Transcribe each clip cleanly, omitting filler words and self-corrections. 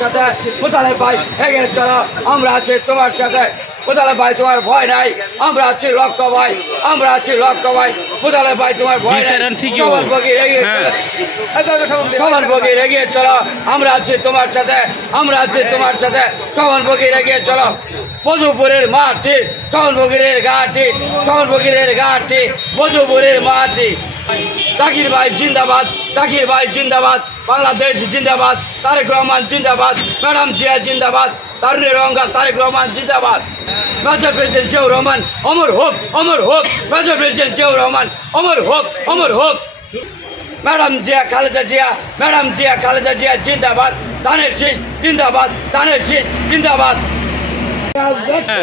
সাথে মোতালেব ভাই এগিয়ে চলো আমরা আছি তোমার সাথে মোতালেব ভাই তোমার ভয় নাই আমরা আছি লক্ষ্য ভাই আমরা আছি লক্ষ্য ভাই মোতালেব ভাই তোমার ভয় নাই সমান বগির এগিয়ে সমান বগির এগিয়ে চলো আমরা আছি তোমার সাথে আমরা আছি তোমার সাথে সমান বগির এগিয়ে চলো মধুপুরের মাটি সমান বগিরের ঘাটি সমান বগিরের ঘাটি মধুপুরের মাটি জাকির ভাই জিন্দাবাদ জাকির ভাই জিন্দাবাদ বাংলাদেশ জিন্দাবাদ তারেক রহমান জিন্দাবাদ ম্যাডাম জিয়া জিন্দাবাদ তারুণের অঙ্গা তারেক রহমান জিন্দাবাদ মেজর প্রেসিডেন্ট জিয়াউর রহমান অমর হোক অমর হোক মেজর প্রেসিডেন্ট জিয়াউর রহমান অমর হোক অমর হোক ম্যাডাম জিয়া খালেদা জিয়া ম্যাডাম জিয়া খালেদা জিয়া জিন্দাবাদ ধানের শীষ জিন্দাবাদ ধানের শীষ জিন্দাবাদ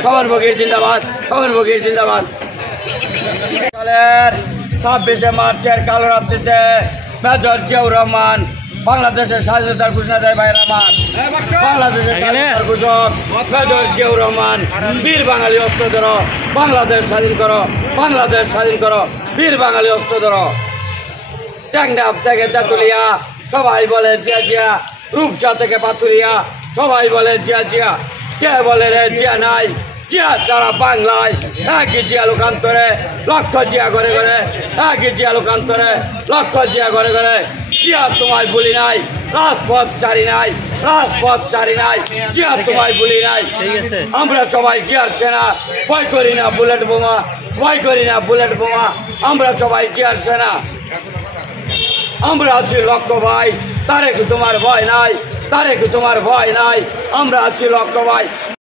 সমান বগির জিন্দাবাদ সমান বগির জিন্দাবাদ 26 মার্চের কালো রাত্রিতে মেজর জিয়াউর রহমান বাংলাদেশের স্বাধীনতার ঘোষণা দেয় ভাইয়ের আমার বাংলাদেশের স্বাধীনতার ঘোষক মেজর জিয়াউর রহমান বীর বাঙালি অস্ত্র ধরো বাংলাদেশ স্বাধীন করো বাংলাদেশ স্বাধীন করো বীর বাঙালি অস্ত্র ধরো ট্যাংরাপ থেকে তেঁতুলিয়া সবাই বলে জিয়া জিয়া রূপসা থেকে পাতুরিয়া সবাই বলে জিয়া জিয়া কে বলে রে জিয়া নাই জিয়া তারা বাংলায় একই জিয়া লোকান্তরে লক্ষ জিয়া ঘরে ঘরে একই জিয়া লোকান্তরে লক্ষ জিয়া ঘরে ঘরে জিয়া তোমায় বলি নাই রাজপথ সারি নাই রাজপথ সারি নাই জিয়া তোমায় বলি নাই আমরা সবাই জিয়ার সেনা ভয় করি না বুলেট বোমা ভয় করি না বুলেট বোমা আমরা সবাই জিয়ার সেনা আমরা আছি লক্ষ্য ভাই তারেক তোমার ভয় নাই তারেক তোমার ভয় নাই আমরা আছি লক্ষ্য ভাই।